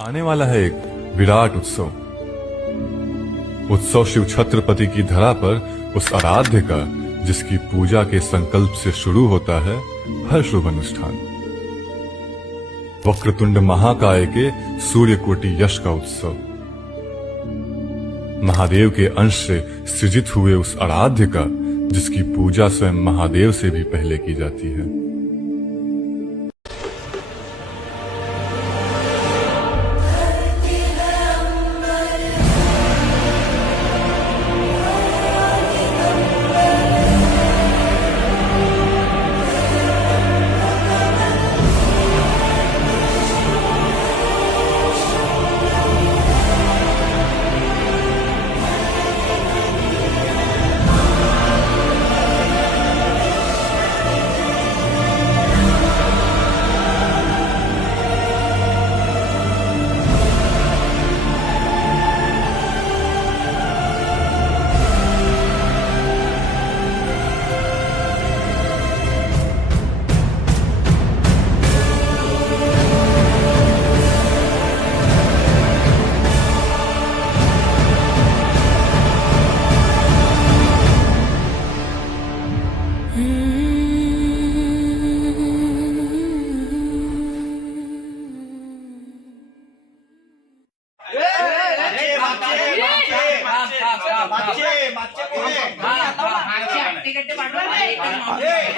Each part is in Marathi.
आने वाला है एक विराट उत्सव। उत्सव शिव छत्रपति की धरा पर उस आराध्य का जिसकी पूजा के संकल्प से शुरू होता है हर शुभ अनुष्ठान। वक्रतुंड महाकाय के सूर्यकोटि यश का उत्सव। महादेव के अंश से सृजित हुए उस आराध्य का जिसकी पूजा स्वयं महादेव से भी पहले की जाती है।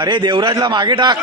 अरे देवराजला मागे टाक.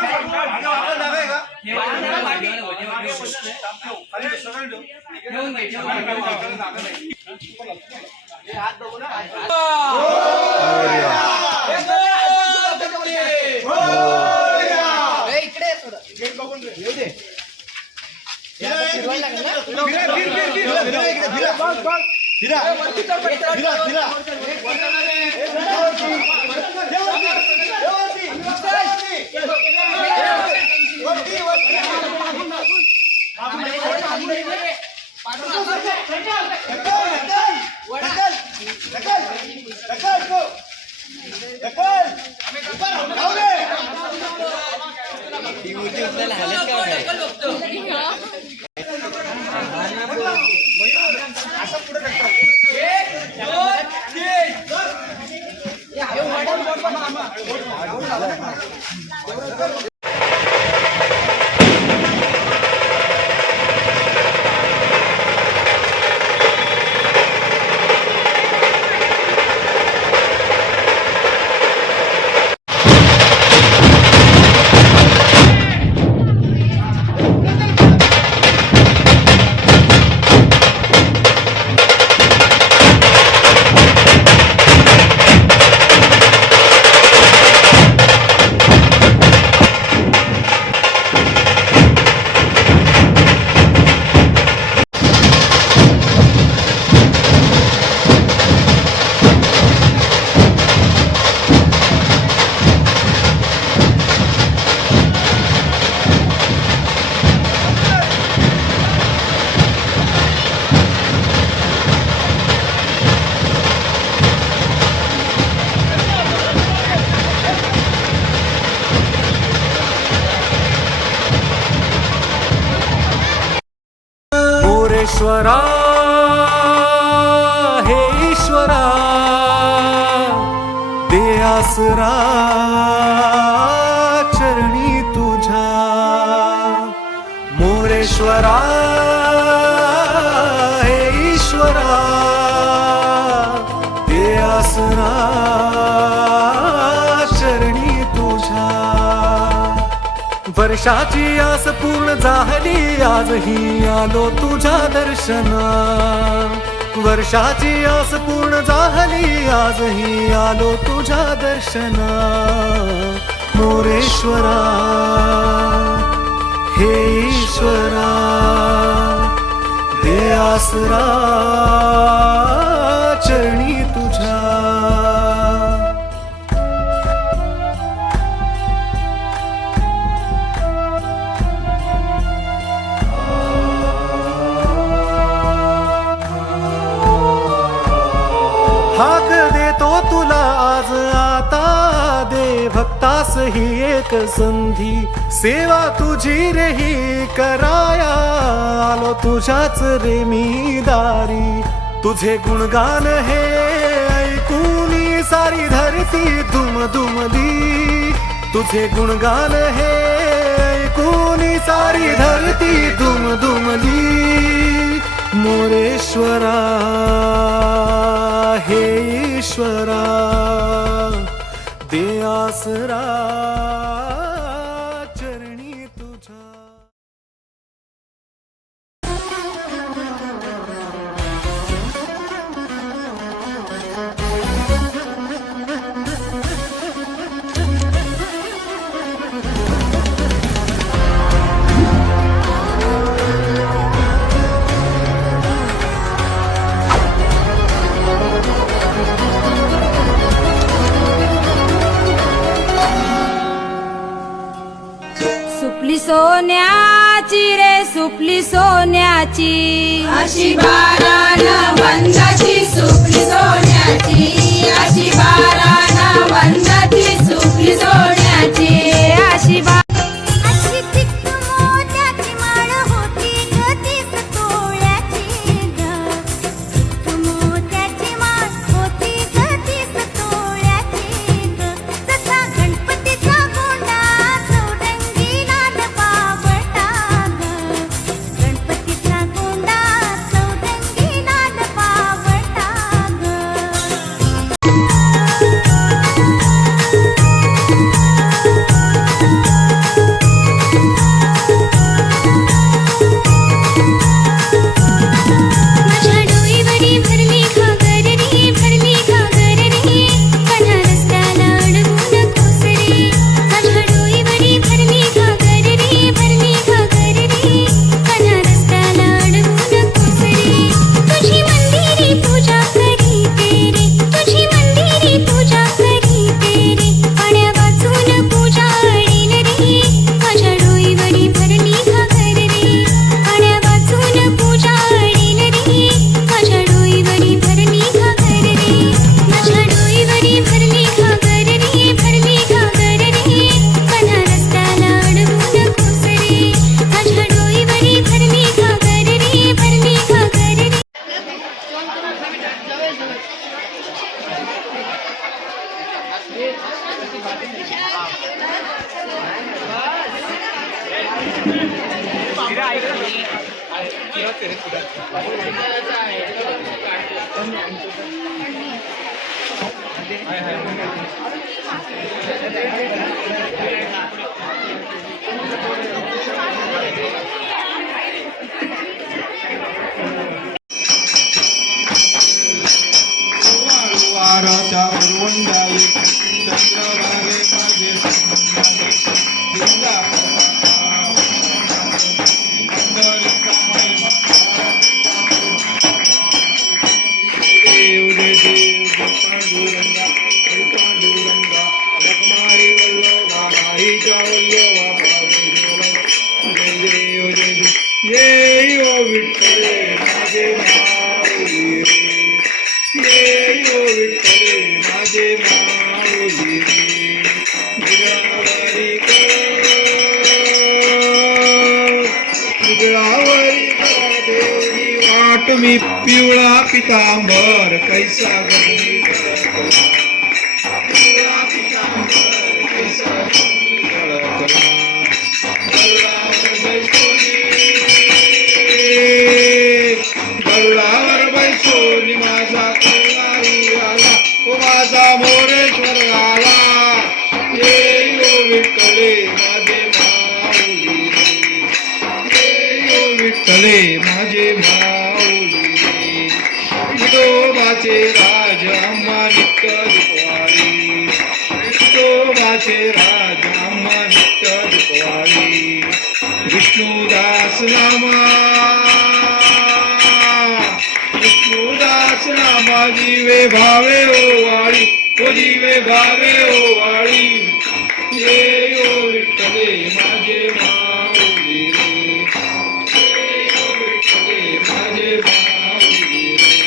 ईश्वरा हे ईश्वरा दे आसरा चरणी तुझा मोरेश्वरा हे ईश्वरा दे आसरा चरणी तुझा वर्षाची आस पूर्ण झाली आजही आलो तुझ्या दर्शना वर्षाची आस पूर्ण झाली आजही आलो तुझ्या दर्शना मोरेश्वरा हे ईश्वरा दे आसरा चरणी तुझ्या हाक देतो तुला आज आता दे भक्तास ही एक संधी सेवा तुझी रे ही कराया आलो तुझ्याच रे मी दारी. तुझे गुणगान हे ऐकूनी सारी धरती दुमदुमली. तुझे गुणगान हे ऐकूनी सारी धरती दुमदुमली. मोरेश्वरा हे ईश्वरा दे आसरा चरणी तुझ्या. सुपली सोन्याची रे सुपली सोन्याची अशी बारानं वंदाची सुपली सोन्याची. अशी बारानं वंदाची सुपली सोन्याची. अशी अशी चिक मोत्याची माळ होती ग तीस तोळ्याची ग. चिक मोत्याची माळ होती ग तीस तोळ्याची ग. जसा गणपतीचा गोंडा चौरंगी नाद पावटा ग. गणपतीचा गोंडा चौरंगी नाद पावटा ग. माझ्या डोईवरी भरली घागर रे भरली घागर रे. कान्हा रस्त्याला अडवून कोसरे. माझ्या डोईवरी भरली घागर रे भरली घागर रे. कान्हा रस्त्याला अडवून कोसरे. तुझी मंदिरी पूजा करीते रे. तुझी मंदिरी पूजा करीते रे. पाण्या वाचून पूजा अडील रे. माझ्या डोईवरी भरली घागर रे. पाण्या वाचून पूजा अडील रे. माझ्या डोईवरी भरली घागर रे. माझ्या डोईवरी भरली घागर रे भरली घागर रे. कान्हा रस्त्याला अडवून कोसरे. माझ्या डोईवरी भरली घागर रे भरली घागर रे. वाराच्या उरवंडाई चंद्रभागे माझे देव रे देव पांडुरंगा पांडुरंगा रखमाई वल्लभा नाहीच्या वल्लभा जय देव जय देव ये ओ विठ्ठले माझे माऊली रे. ये ओ विठ्ठले माझे माऊली रे. गिरावरी देवरी वाट मी पिवळा पितांबर कैसा गणी पिवळा पितांबर कैसा गणी गरुडावर बैसोनी माझा कल्लारी आला. ओ माझा मोरेश्वर आला. ये ओ विठ्ठले माझे माऊली रे. ये ओ विठ्ठले माझे माऊली रे. विठोबाचे राज आम्हा नित्य दुखवारी. विठोबाचे राज आम्हा नित्य दुखवारी. विष्णुदास नामा विष्णुदास नामा जीवे भावे ओ वाळी. ओ जीवे भावे ओ वाळी. ये ओ विठ्ठले माझे माऊली रे. ये ओ विठ्ठले माझे माऊली रे.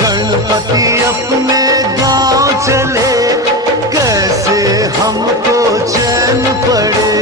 गणपति अपने गांव चले, कैसे हमको चैन पड़े।